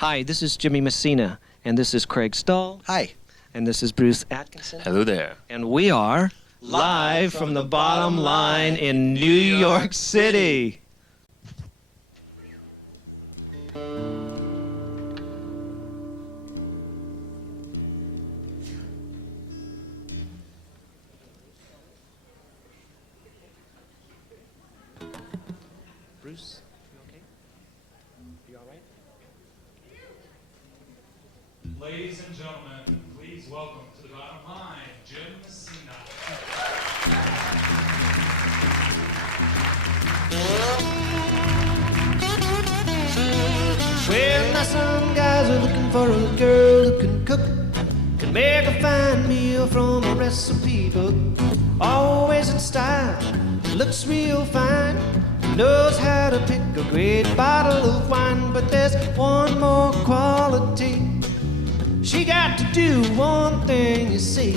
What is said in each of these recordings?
Hi, this is Jimmy Messina, and this is Craig Stahl. Hi. And this is Bruce Atkinson. Hello there. And we are live from the bottom line in New York City. Bruce, you okay? You all right? Ladies and gentlemen, please welcome to the bottom line, Jim Messina. Well, now some guys are looking for a girl who can cook, can make a fine meal from a recipe book. Always in style, looks real fine, knows how to pick a great bottle of wine. But there's one more quality. She got to do one thing, you see.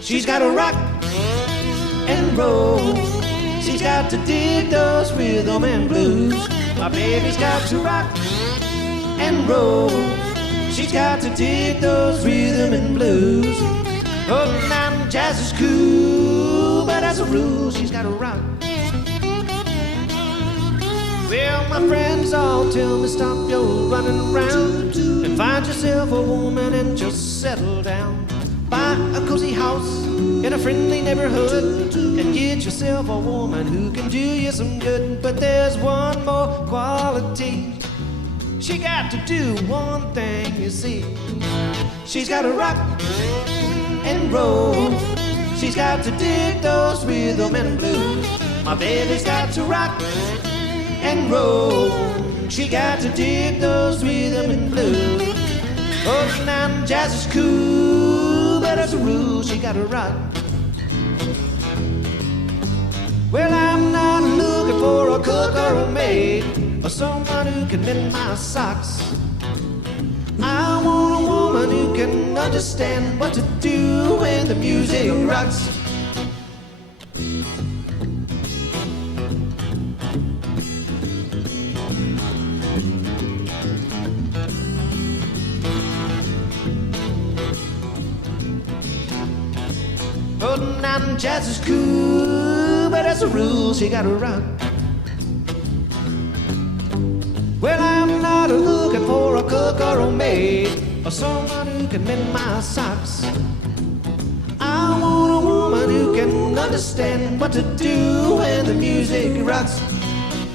She's got to rock and roll. She's got to dig those rhythm and blues. My baby's got to rock and roll. She's got to dig those rhythm and blues. Oh, now jazz is cool, but as a rule, she's got to rock. Well, my friends all tell me stop your running around and find yourself a woman and just settle down. Buy a cozy house in a friendly neighborhood and get yourself a woman who can do you some good. But there's one more quality. She got to do one thing, you see. She's got to rock and roll. She's got to dig those rhythm and blues. My baby's got to rock and roll. She got to dig those rhythm and blues. Oh, now jazz is cool, but as a rule, she got to rock. Well, I'm not looking for a cook or a maid or someone who can mend my socks. I want a woman who can understand what to do when the music rocks. Oh, now jazz is cool, but as a rule, she gotta rock. Well, I'm not looking for a cook or a maid or someone who can mend my socks. I want a woman who can understand what to do when the music rocks.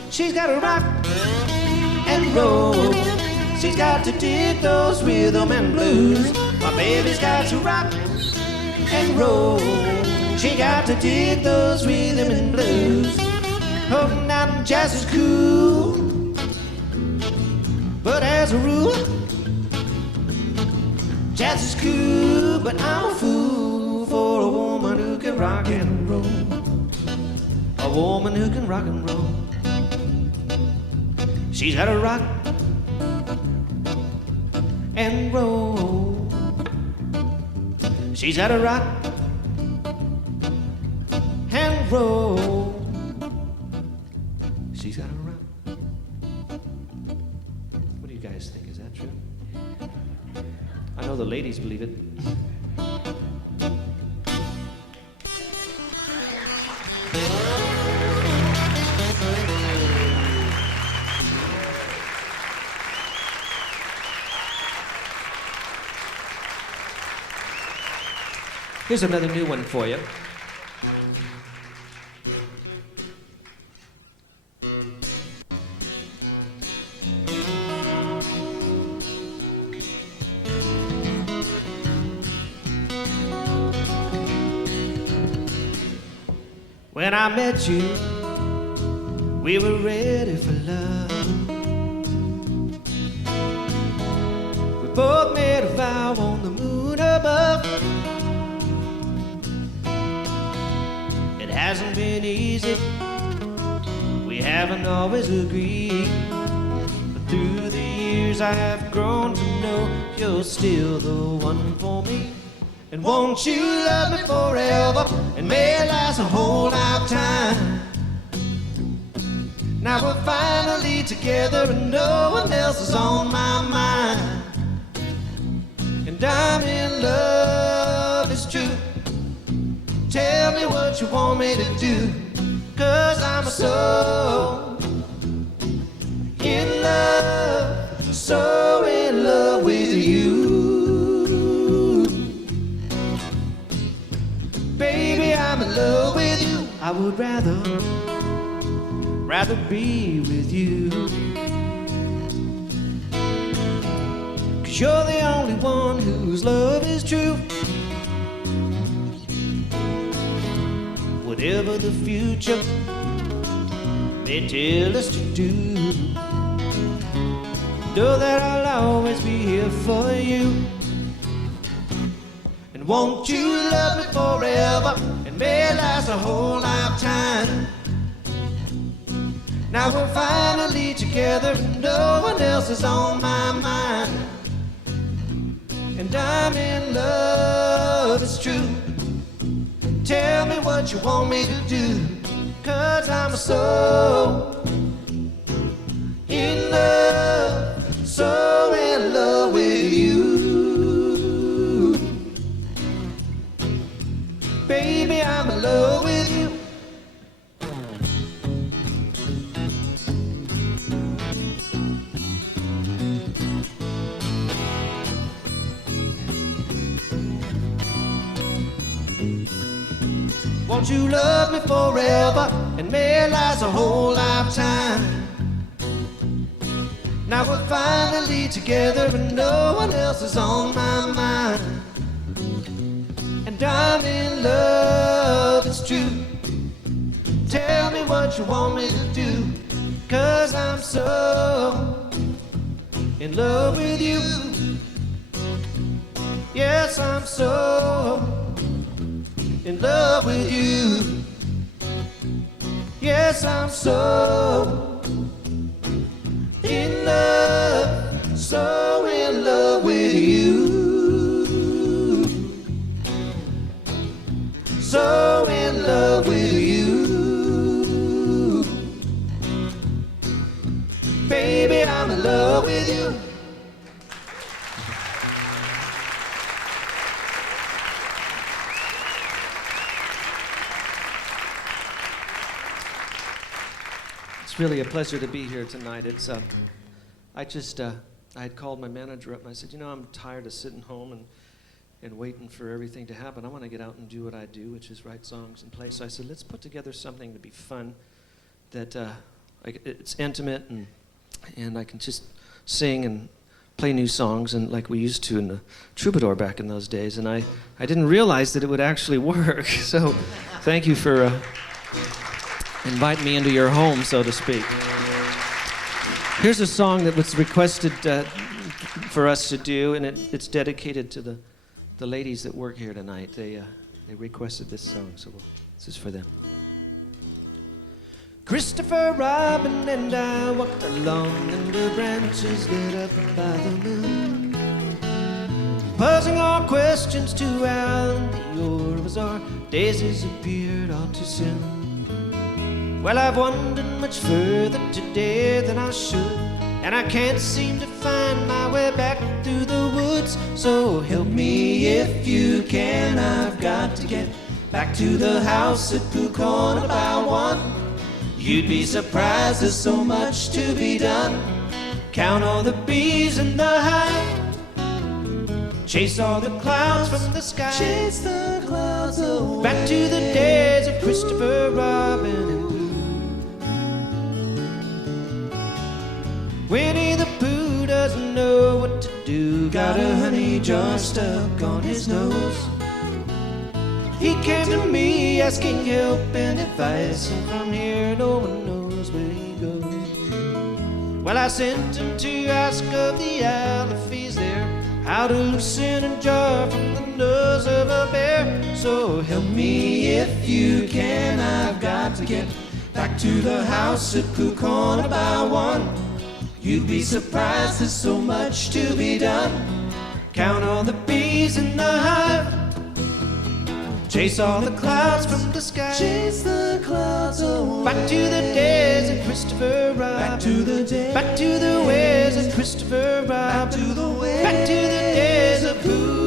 She's gotta rock and roll. She's got to dig those rhythm and blues. My baby's got to rock and roll. She got to dig those rhythm and blues. Oh, now jazz is cool, but as a rule, jazz is cool, but I'm a fool for a woman who can rock and roll. A woman who can rock and roll. She's got to rock and roll. She's got to rock and roll. She's got to rock. What do you guys think? Is that true? I know the ladies believe it. Here's another new one for you. When I met you, we were ready for love. We both made a vow on the moon above. It hasn't been easy, we haven't always agreed, but through the years I have grown to know you're still the one for me. And won't you love me forever, and may it last a whole lifetime. Now we're finally together and no one else is on my mind. what you want me to do, 'cause I'm so in love with you. Baby, I'm in love with you. I would rather be with you, 'cause you're the only one whose love is true. Whatever the future may tell us to do, know that I'll always be here for you. And won't you love me forever, and may it last a whole lifetime. Now we're finally together and no one else is on my mind. And I'm in love, it's true. Tell me what you want me to do, 'cause I'm so in love with you. Baby, I'm in love with you. Won't you love me forever, and may it last a whole lifetime. Now we're finally together and no one else is on my mind. And I'm in love, it's true. Tell me what you want me to do, 'cause I'm so in love with you. Yes, I'm so in love with you. Yes, I'm so in love with you. So in love with you. Baby, I'm in love with you. It's really a pleasure to be here tonight. It's I had called my manager up and I said, I'm tired of sitting home and waiting for everything to happen. I want to get out and do what I do, which is write songs and play. So I said, let's put together something to be fun, that it's intimate and I can just sing and play new songs and like we used to in the Troubadour back in those days. And I didn't realize that it would actually work. So thank you for invite me into your home, so to speak. Here's a song that was requested for us to do, and it's dedicated to the ladies that work here tonight. They requested this song, so this is for them. Christopher Robin and I walked along under branches lit up by the moon, posing our questions to Alan the Orr as our daisies appeared all too soon. Well, I've wandered much further today than I should, and I can't seem to find my way back through the woods. So help me if you can, I've got to get back to the house at Poco by 1. You'd be surprised, there's so much to be done. Count all the bees in the hive, chase all the clouds from the sky, chase the clouds away. Back to the days of Christopher Robin and Blue. Winnie the Pooh doesn't know what to do, got a honey jar stuck on his nose. He came to me asking help and advice, and from here no one knows where he goes. Well, I sent him to ask of the owl if he's there, how to loosen a jar from the nose of a bear. So help me if you can, I've got to get back to the house at Poco by 1. You'd be surprised, there's so much to be done. Count all the bees in the hive, chase all the clouds from the sky, chase the clouds away. Back to the days of Christopher Robin, back to the days, back to the ways of Christopher Robin, back to the ways, back to the days of Pooh.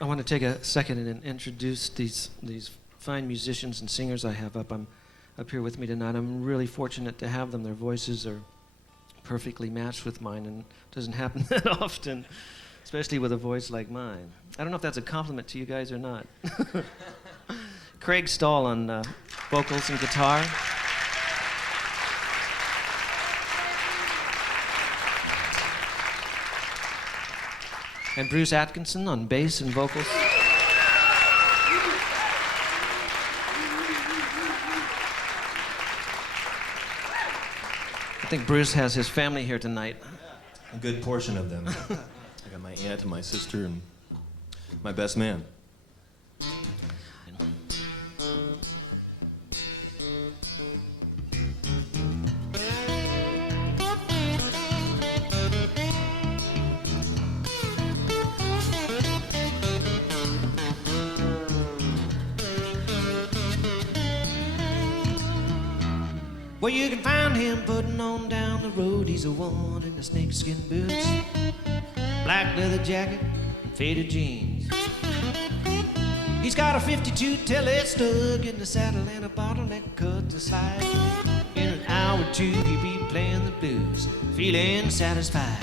I want to take a second and introduce these fine musicians and singers I have up here with me tonight. I'm really fortunate to have them. Their voices are perfectly matched with mine, and it doesn't happen that often, especially with a voice like mine. I don't know if that's a compliment to you guys or not. Craig Stahl on vocals and guitar. And Bruce Atkinson on bass and vocals. I think Bruce has his family here tonight. A good portion of them. I got my aunt and my sister and my best man. Well, you can find him putting on down the road. He's a one in the snakeskin boots, black leather jacket, and faded jeans. He's got a 52 telly stuck in the saddle and a bottleneck cut to slide. In an hour or two, he'll be playing the blues, feeling satisfied.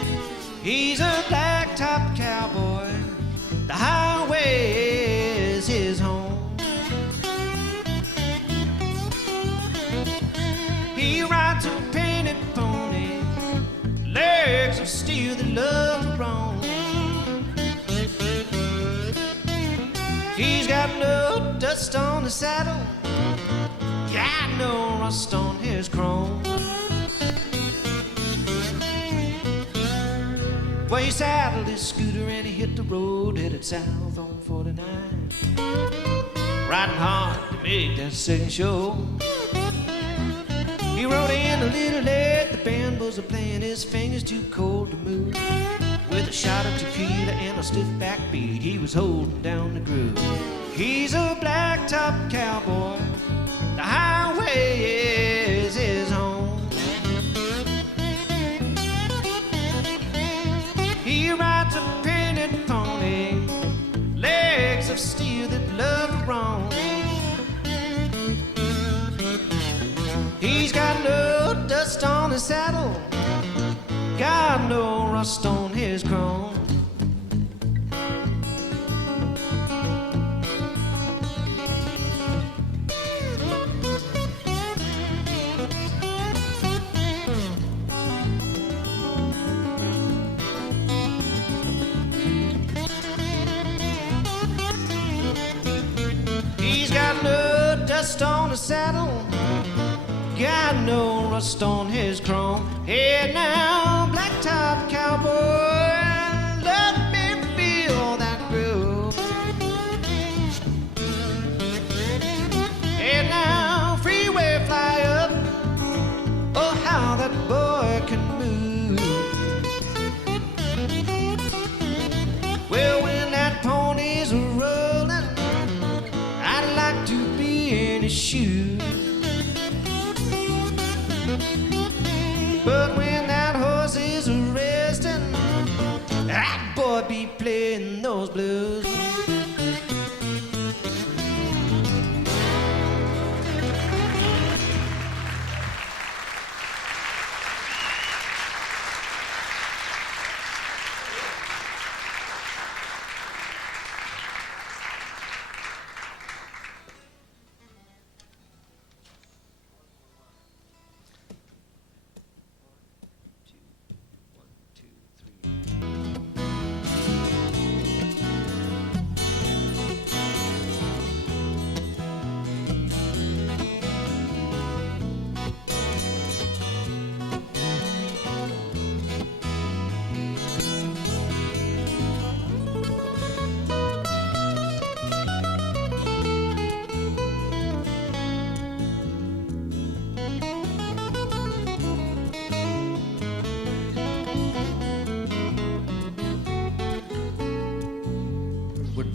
He's a blacktop cowboy. The highway is his home. He rides a painted pony, legs of steel that love to roam. He's got no dust on the saddle, got no rust on his chrome. Well, he saddled his scooter and he hit the road, headed south on 49, riding hard to make that second show. He rode in a little late, the band was playing, his fingers too cold to move. With a shot of tequila and a stiff backbeat, he was holding down the groove. He's a blacktop cowboy, the highway is his home. He rides a painted pony, legs of steel that love to roam. He's got no dust on his saddle, got no rust on his chrome. He's got no dust on his saddle, got no rust on his chrome. Hey now, blacktop cowboy, let me feel that groove. Hey now, freeway fly up, oh how that boy can move. Well, when that pony's rolling, I'd like to be in his shoes. But when that horse is resting, that boy be playing those blues.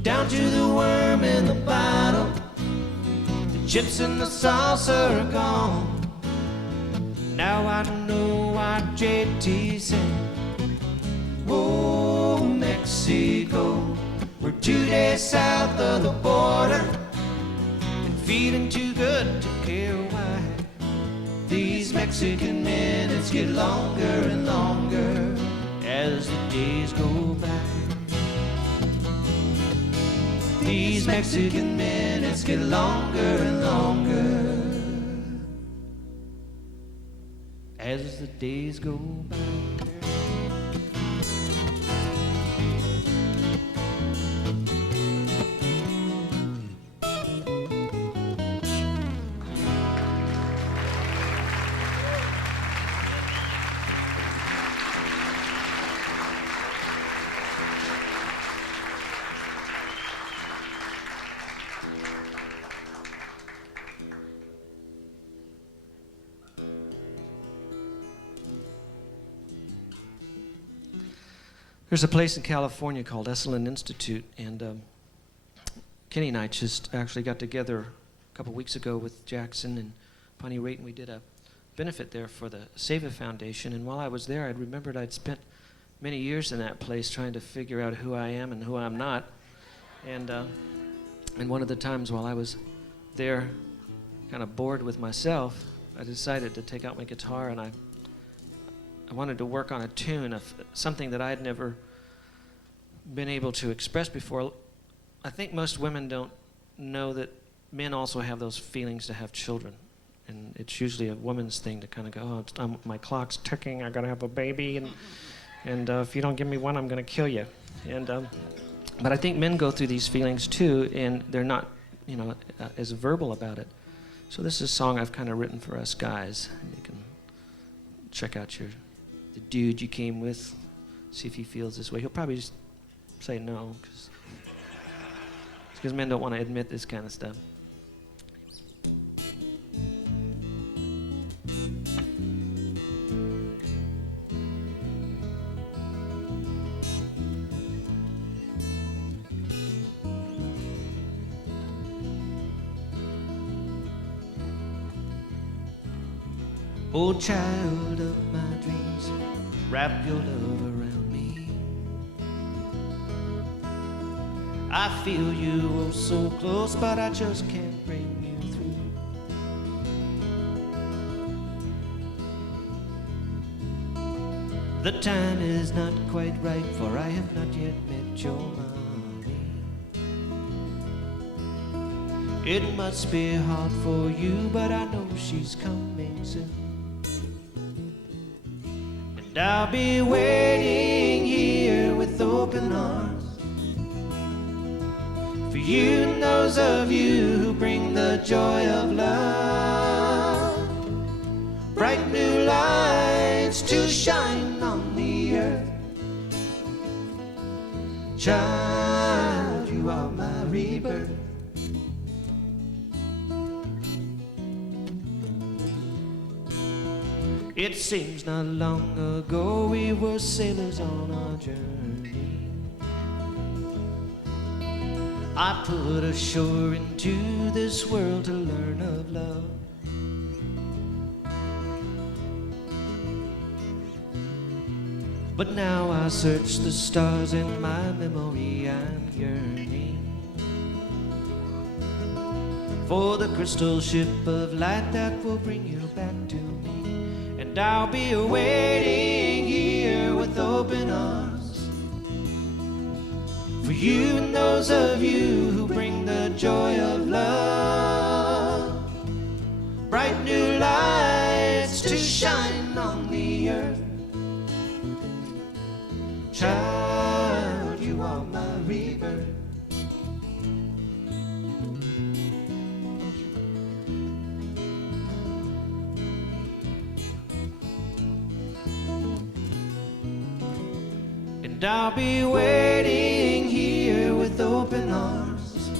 Down to the worm in the bottle, the chips in the saucer are gone. Now I know why JT said, oh, Mexico, we're 2 days south of the border, and feeling too good to care why. These Mexican minutes get longer and longer as the days go by. These Mexican minutes get longer and longer as the days go by. There's a place in California called Esalen Institute, and Kenny and I just actually got together a couple weeks ago with Jackson and Bonnie Raitt, and we did a benefit there for the Save It Foundation. And while I was there, I remembered I'd spent many years in that place trying to figure out who I am and who I'm not. And one of the times while I was there, kind of bored with myself, I decided to take out my guitar, and I wanted to work on a tune of something that I had never been able to express before. I think most women don't know that men also have those feelings to have children. And it's usually a woman's thing to kind of go, oh, my clock's ticking, I gotta have a baby, and if you don't give me one, I'm gonna kill you. But I think men go through these feelings too, and they're not, as verbal about it. So this is a song I've kind of written for us guys. You can check out the dude you came with, see if he feels this way. He'll probably just say no, because men don't want to admit this kind of stuff. Oh, child of my dreams, wrap your love around me. I feel you oh so close, but I just can't bring you through. The time is not quite right, for I have not yet met your mommy. It must be hard for you, but I know she's coming soon. And I'll be waiting here with open arms for you and those of you who bring the joy of love. Bright new lights to shine on the earth. Child, you are my rebirth. It seems not long ago we were sailors on our journey. I put ashore into this world to learn of love. But now I search the stars in my memory, I'm yearning for the crystal ship of light that will bring you back to me. And I'll be waiting here with open arms for you and those of you who bring the joy of love. Bright new lights to shine on the earth. Child, you are my rebirth. And I'll be waiting here with open arms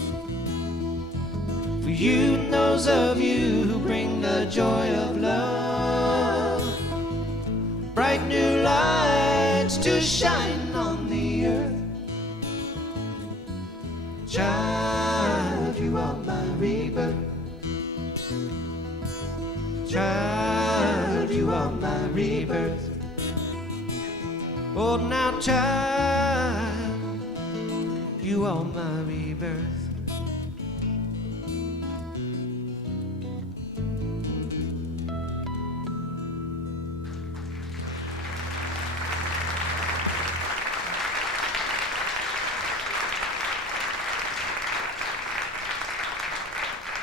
for you and those of you who bring the joy of love. Bright new lights to shine on the earth. Child, you are my rebirth. Child, you are my rebirth. Oh, now, child, you all my rebirth.